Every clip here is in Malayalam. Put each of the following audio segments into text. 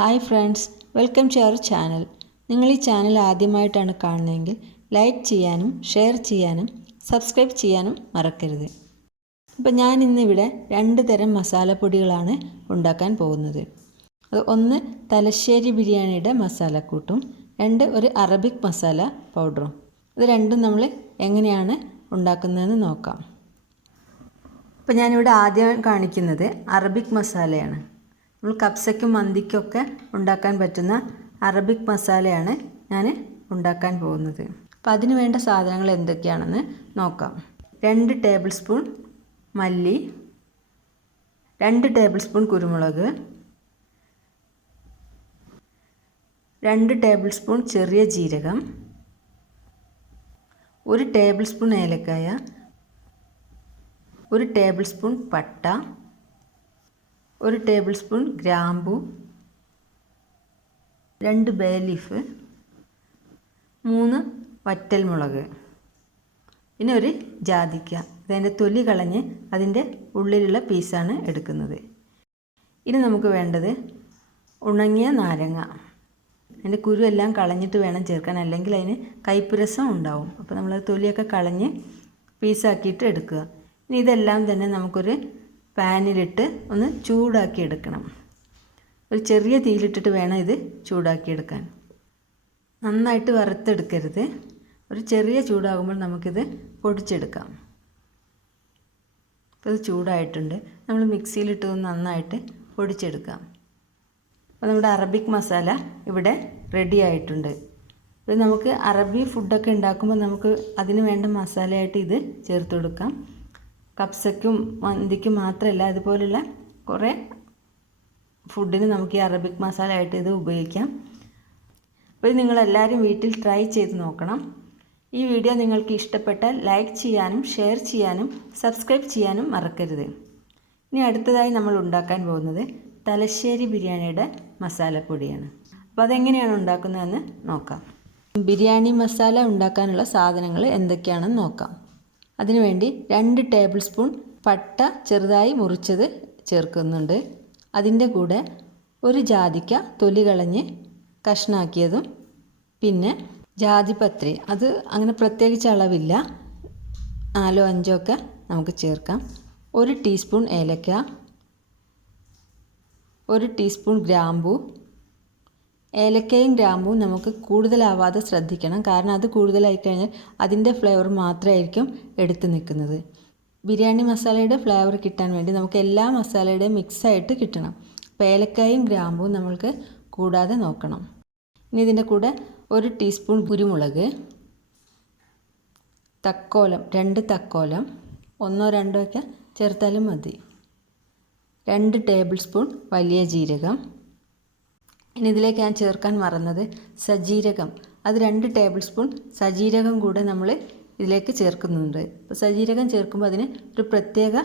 Hi friends, welcome to our channel. നിങ്ങൾ ഈ ചാനൽ ആദ്യമായിട്ടാണ് കാണുന്നതെങ്കിൽ ലൈക്ക് ചെയ്യാനും ഷെയർ ചെയ്യാനും സബ്സ്ക്രൈബ് ചെയ്യാനും മറക്കരുത്. അപ്പോൾ ഞാൻ ഇന്നിവിടെ 2 തരം മസാലപ്പൊടികളാണ് ഉണ്ടാക്കാൻ പോകുന്നത്. ഒന്ന് തലശ്ശേരി ബിരിയാണിയുടെ മസാലക്കൂട്ടും, 2 ഒരു അറബിക് മസാല പൗഡറും. ഇത് രണ്ടും നമ്മൾ എങ്ങനെയാണ് ഉണ്ടാക്കുന്നതെന്ന് നോക്കാം. അപ്പോൾ ഞാനിവിടെ ആദ്യം കാണിക്കുന്നത് അറബിക് മസാലയാണ്. നമ്മൾ കബ്സയ്ക്കും മന്തിക്കൊക്കെ ഉണ്ടാക്കാൻ പറ്റുന്ന അറബിക് മസാലയാണ് ഞാൻ ഉണ്ടാക്കാൻ പോകുന്നത്. അപ്പോൾ അതിന് വേണ്ട സാധനങ്ങൾ എന്തൊക്കെയാണെന്ന് നോക്കാം. 2 ടേബിൾ സ്പൂൺ മല്ലി, 2 ടേബിൾ സ്പൂൺ കുരുമുളക്, 2 ടേബിൾ സ്പൂൺ ചെറിയ ജീരകം, 1 ടേബിൾ സ്പൂൺ ഏലക്കായ, 1 ടേബിൾ സ്പൂൺ പട്ട, 1 ടേബിൾ സ്പൂൺ ഗ്രാമ്പു, 2 ബേ ലീഫ്, 3 വറ്റൽമുളക്, പിന്നെ 1 ജാതിക്ക. ഇതിൻ്റെ തൊലി കളഞ്ഞ് അതിൻ്റെ ഉള്ളിലുള്ള പീസാണ് എടുക്കുന്നത്. ഇനി നമുക്ക് വേണ്ടത് ഉണങ്ങിയ നാരങ്ങ. അതിൻ്റെ കുരു എല്ലാം കളഞ്ഞിട്ട് വേണം ചേർക്കാൻ, അല്ലെങ്കിൽ അതിന് കയ്പ്പുരസം ഉണ്ടാവും. അപ്പോൾ നമ്മൾ തൊലിയൊക്കെ കളഞ്ഞ് പീസാക്കിയിട്ട് എടുക്കുക. ഇനി ഇതെല്ലാം തന്നെ നമുക്കൊരു പാനിലിട്ട് ഒന്ന് ചൂടാക്കി എടുക്കണം. ഒരു ചെറിയ തീയിലിട്ടിട്ട് വേണം ഇത് ചൂടാക്കിയെടുക്കാൻ. നന്നായിട്ട് വറുത്തെടുക്കരുത്. ഒരു ചെറിയ ചൂടാകുമ്പോൾ നമുക്കിത് പൊടിച്ചെടുക്കാം. അപ്പോൾ ഇത് ചൂടായിട്ടുണ്ട്. നമ്മൾ മിക്സിയിലിട്ട് നന്നായിട്ട് പൊടിച്ചെടുക്കാം. അപ്പോൾ നമ്മുടെ അറബിക് മസാല ഇവിടെ റെഡി ആയിട്ടുണ്ട്. ഇത് നമുക്ക് അറബി ഫുഡൊക്കെ ഉണ്ടാക്കുമ്പോൾ നമുക്ക് അതിന് വേണ്ട മസാലയായിട്ട് ഇത് ചേർത്ത് കൊടുക്കാം. കബ്സയ്ക്കും മന്തിക്കും മാത്രമല്ല, അതുപോലുള്ള കുറേ ഫുഡിന് നമുക്ക് ഈ അറബിക് മസാല ആയിട്ട് ഇത് ഉപയോഗിക്കാം. അപ്പോൾ നിങ്ങളെല്ലാവരും വീട്ടിൽ ട്രൈ ചെയ്ത് നോക്കണം. ഈ വീഡിയോ നിങ്ങൾക്ക് ഇഷ്ടപ്പെട്ടാൽ ലൈക്ക് ചെയ്യാനും ഷെയർ ചെയ്യാനും സബ്സ്ക്രൈബ് ചെയ്യാനും മറക്കരുത്. ഇനി അടുത്തതായി നമ്മൾ ഉണ്ടാക്കാൻ പോകുന്നത് തലശ്ശേരി ബിരിയാണിയുടെ മസാലപ്പൊടിയാണ്. അപ്പോൾ അതെങ്ങനെയാണ് ഉണ്ടാക്കുന്നതെന്ന് നോക്കാം. ബിരിയാണി മസാല ഉണ്ടാക്കാനുള്ള സാധനങ്ങൾ എന്തൊക്കെയാണെന്ന് നോക്കാം. അതിനുവേണ്ടി 2 ടേബിൾ സ്പൂൺ പട്ട ചെറുതായി മുറിച്ചത് ചേർക്കുന്നുണ്ട്. അതിൻ്റെ കൂടെ 1 ജാതിക്ക തൊലി കളഞ്ഞ് കഷ്ണാക്കിയതും, പിന്നെ ജാതിപത്രി, അത് അങ്ങനെ പ്രത്യേകിച്ച് അളവില്ല, 4 5 ഒക്കെ നമുക്ക് ചേർക്കാം. 1 ടീസ്പൂൺ ഏലക്ക, 1 ടീസ്പൂൺ ഗ്രാമ്പൂ. ഏലക്കയും ഗ്രാമ്പും നമുക്ക് കൂടുതലാവാതെ ശ്രദ്ധിക്കണം, കാരണം അത് കൂടുതലായി കഴിഞ്ഞാൽ അതിൻ്റെ ഫ്ലേവർ മാത്രമായിരിക്കും എടുത്ത് നിൽക്കുന്നത്. ബിരിയാണി മസാലയുടെ ഫ്ലേവർ കിട്ടാൻ വേണ്ടി നമുക്ക് എല്ലാ മസാലയുടെയും മിക്സായിട്ട് കിട്ടണം. അപ്പോൾ ഏലക്കായും ഗ്രാമ്പും നമ്മൾക്ക് കൂടാതെ നോക്കണം. ഇനി ഇതിൻ്റെ കൂടെ 1 ടീസ്പൂൺ കുരുമുളക്, തക്കോലം 2 തക്കോലം, 1 2 ഒക്കെ ചേർത്താലും മതി, 2 ടേബിൾ സ്പൂൺ വലിയ ജീരകം. ഇനി ഇതിലേക്ക് ഞാൻ ചേർക്കാൻ മറന്നത് സജീരകം, അത് 2 ടേബിൾ സ്പൂൺ സജീരകം കൂടെ നമ്മൾ ഇതിലേക്ക് ചേർക്കുന്നുണ്ട്. അപ്പോൾ സജീരകം ചേർക്കുമ്പോൾ അതിന് ഒരു പ്രത്യേക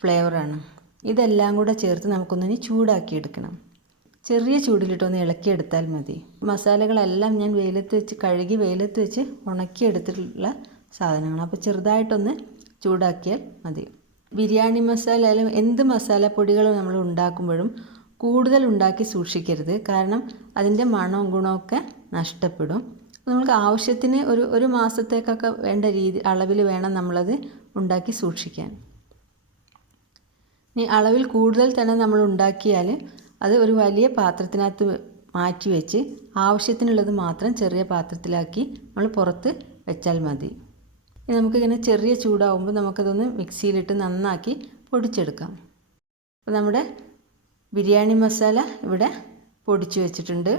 ഫ്ലേവറാണ്. ഇതെല്ലാം കൂടെ ചേർത്ത് നമുക്കൊന്നിനി ചൂടാക്കിയെടുക്കണം. ചെറിയ ചൂടിലിട്ടൊന്ന് ഇളക്കിയെടുത്താൽ മതി. മസാലകളെല്ലാം ഞാൻ വെയിലത്ത് വെച്ച് കഴുകി വെയിലത്ത് വെച്ച് ഉണക്കിയെടുത്തിട്ടുള്ള സാധനങ്ങളാണ്. അപ്പോൾ ചെറുതായിട്ടൊന്ന് ചൂടാക്കിയാൽ മതി. ബിരിയാണി മസാല അല്ലെങ്കിൽ എന്ത് മസാലപ്പൊടികൾ നമ്മൾ ഉണ്ടാക്കുമ്പോഴും കൂടുതൽ ഉണ്ടാക്കി സൂക്ഷിക്കരുത്, കാരണം അതിൻ്റെ മണവും ഗുണമൊക്കെ നഷ്ടപ്പെടും. നമുക്ക് ആവശ്യത്തിന് ഒരു മാസത്തേക്കൊക്കെ വേണ്ട അളവിൽ വേണം നമ്മളത് ഉണ്ടാക്കി സൂക്ഷിക്കാൻ. ഇനി അളവിൽ കൂടുതൽ തന്നെ നമ്മൾ ഉണ്ടാക്കിയാൽ അത് ഒരു വലിയ പാത്രത്തിനകത്ത് മാറ്റി വെച്ച് ആവശ്യത്തിനുള്ളത് മാത്രം ചെറിയ പാത്രത്തിലാക്കി നമ്മൾ പുറത്ത് വെച്ചാൽ മതി. ഇനി നമുക്കിങ്ങനെ ചെറിയ ചൂടാവുമ്പോൾ നമുക്കതൊന്ന് മിക്സിയിലിട്ട് നന്നാക്കി പൊടിച്ചെടുക്കാം. അപ്പോൾ നമ്മുടെ ബിരിയാണി മസാല ഇവിടെ പൊടിച്ചു വെച്ചിട്ടുണ്ട്.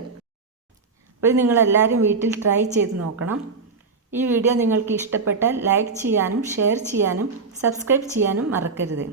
അപ്പോൾ നിങ്ങളെല്ലാവരും വീട്ടിൽ ട്രൈ ചെയ്ത് നോക്കണം. ഈ വീഡിയോ നിങ്ങൾക്ക് ഇഷ്ടപ്പെട്ടാൽ ലൈക്ക് ചെയ്യാനും ഷെയർ ചെയ്യാനും സബ്സ്ക്രൈബ് ചെയ്യാനും മറക്കരുത്.